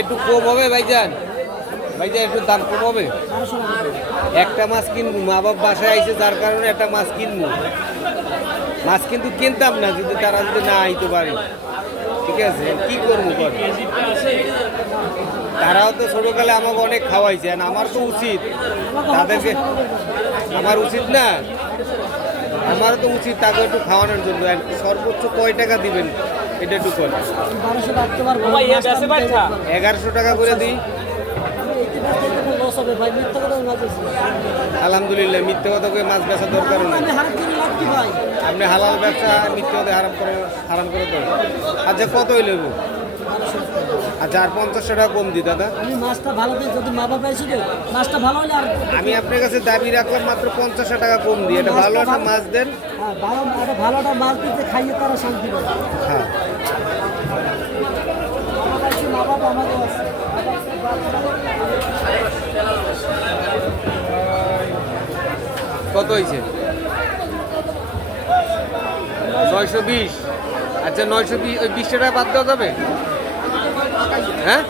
একটু কম হবে ভাইজান? ভাইজান, একটু দাম কম হবে? একটা মাছ কিনবো মা বাপ বাসায় আইছে, যার কারণে একটা মাছ কিনবো। মাছ কিন্তু কিনতাম না, যদি তারা যদি না আইতে পারে ঠিক আছে, কি করব কর তারাও তো ছোটকালে আমাকে অনেক খাওয়াইছে আমার তো উচিত। তাদেরকে আমার উচিত না। আমারও তো উচিত তাকে একটু খাওয়ানোর জন্য। সর্বোচ্চ কয় টাকা দিবেন? এটা একটু কর। এগারোশো টাকা করে দিই। আলহামদুলিল্লাহ মিথ্যে কথা করে মাছ বেচা দরকার নেই। আপনি হালাল ব্যবসা মিথ্যে কথা হারাম করে হারাম করে দরকার আচ্ছা কত হইলে আচ্ছা আর পঞ্চাশশো টাকা কম দিই দাদা। আমি মাছটা ভালো পেয়ে যদি মা বাবা এসে দেয়, মাছটা ভালো হলে আর আমি আপনার কাছে দাবি রাখলাম মাত্র পঞ্চাশশো টাকা কম দিই এটা ভালো একটা মাছ দেন। হ্যাঁ ভালো একটা ভালো একটা মাছ দিতে খাইয়ে তারা শান্তি পায় হ্যাঁ। মা বাবা আমাদের কত হয়েছে নয়শো বিশ। আচ্ছা নয়শো বিশ ওই বিশ টাকা বাদ দেওয়া যাবে? হ্যাঁ?